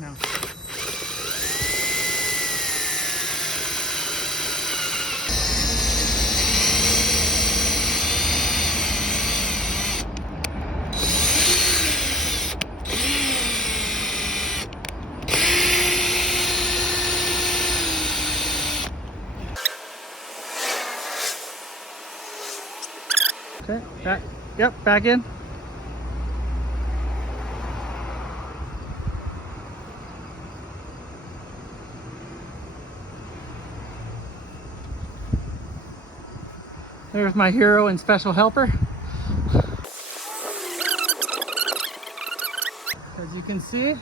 know. Okay, back, yep, back in. There's my hero and special helper. As you can see,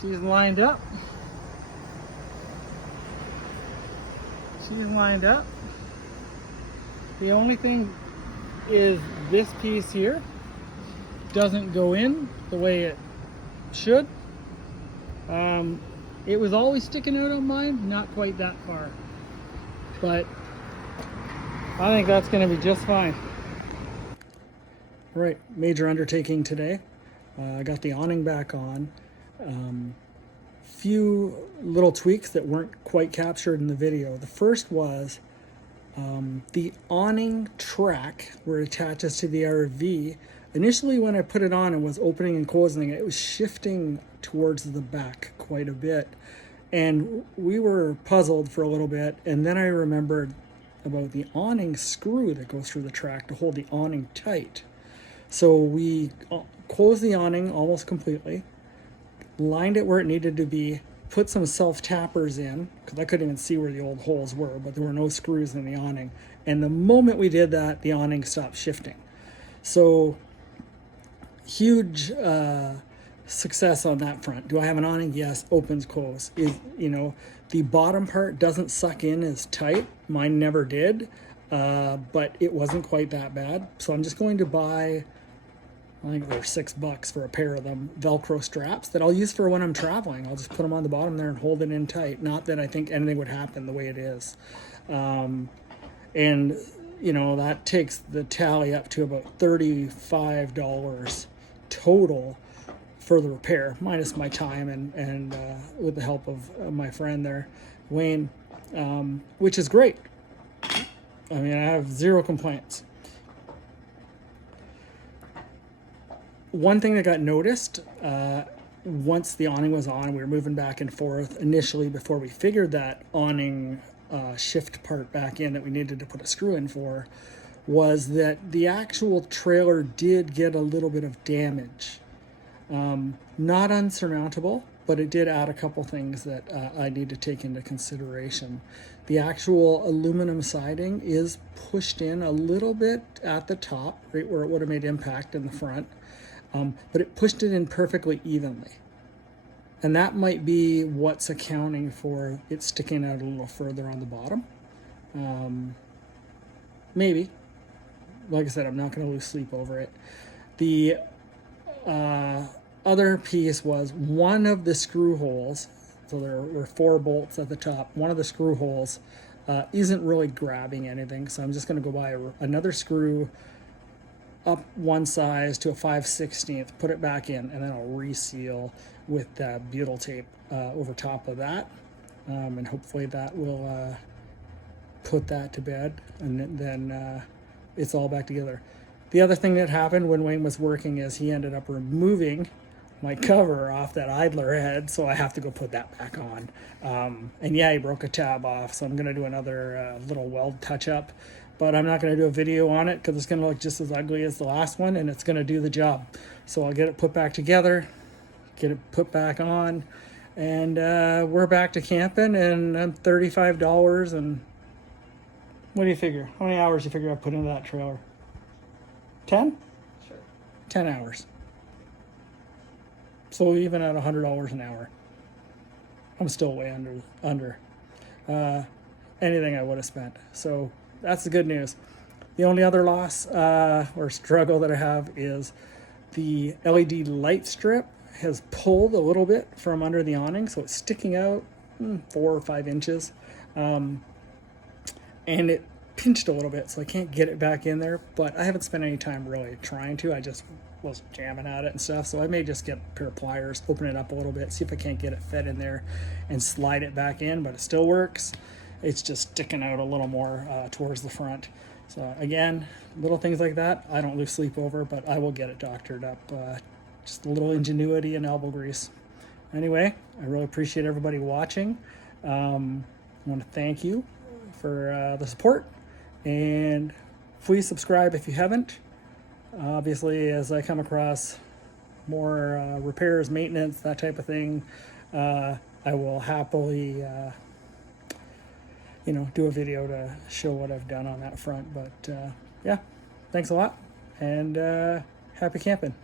she's lined up. She's lined up. The only thing is this piece here doesn't go in the way it should. It was always sticking out on mine, not quite that far, but I think that's going to be just fine. Right, major undertaking today. I got the awning back on. Few little tweaks that weren't quite captured in the video. The first was the awning track where it attaches to the RV. Initially when I put it on and was opening and closing it, it was shifting towards the back quite a bit. And we were puzzled for a little bit, and then I remembered about the awning screw that goes through the track to hold the awning tight. So we closed the awning almost completely, lined it where it needed to be, put some self-tappers in, because I couldn't even see where the old holes were, but there were no screws in the awning. And the moment we did that, the awning stopped shifting. So huge success on that front. Do I have an awning? Yes. Opens, close. The bottom part doesn't suck in as tight. Mine never did, but it wasn't quite that bad. So I'm just going to buy, I think they're $6 for a pair of them Velcro straps that I'll use for when I'm traveling. I'll just put them on the bottom there and hold it in tight. Not that I think anything would happen the way it is. That takes the tally up to about $35 total for the repair, minus my time and with the help of my friend there, Wayne, which is great. I mean, I have zero complaints. One thing that got noticed once the awning was on, we were moving back and forth initially before we figured that awning shift part back in that we needed to put a screw in for, was that the actual trailer did get a little bit of damage. Not unsurmountable, but it did add a couple things that I need to take into consideration. The actual aluminum siding is pushed in a little bit at the top, right where it would have made impact in the front, but it pushed it in perfectly evenly. And that might be what's accounting for it sticking out a little further on the bottom. Maybe. Like I said, I'm not going to lose sleep over it. The other piece was one of the screw holes, so there were 4 bolts at the top. One of the screw holes isn't really grabbing anything, so I'm just going to go buy another screw up one size to a 5/16, put it back in, and then I'll reseal with butyl tape over top of that, and hopefully that will put that to bed, and then it's all back together. The other thing that happened when Wayne was working is he ended up removing my cover off that idler head, so I have to go put that back on. And yeah, he broke a tab off, so I'm going to do another little weld touch-up, but I'm not going to do a video on it because it's going to look just as ugly as the last one, and it's going to do the job. So I'll get it put back together, get it put back on, and we're back to camping, and I'm $35, and what do you figure? How many hours do you figure I put into that trailer? 10? Sure. 10 hours. So even at $100 an hour, I'm still way under anything I would have spent. So that's the good news. The only other loss or struggle that I have is the LED light strip has pulled a little bit from under the awning, so it's sticking out 4 or 5 inches. And pinched a little bit, so I can't get it back in there, but I haven't spent any time really trying to. I just was jamming at it and stuff, so I may just get a pair of pliers, open it up a little bit, see if I can't get it fed in there and slide it back in, but it still works. It's just sticking out a little more towards the front. So again, little things like that I don't lose sleep over, but I will get it doctored up. Just a little ingenuity and elbow grease. Anyway, I really appreciate everybody watching. I want to thank you for the support, and please subscribe if you haven't. Obviously, as I come across more repairs, maintenance, that type of thing, I will happily do a video to show what I've done on that front. But yeah, thanks a lot, and happy camping.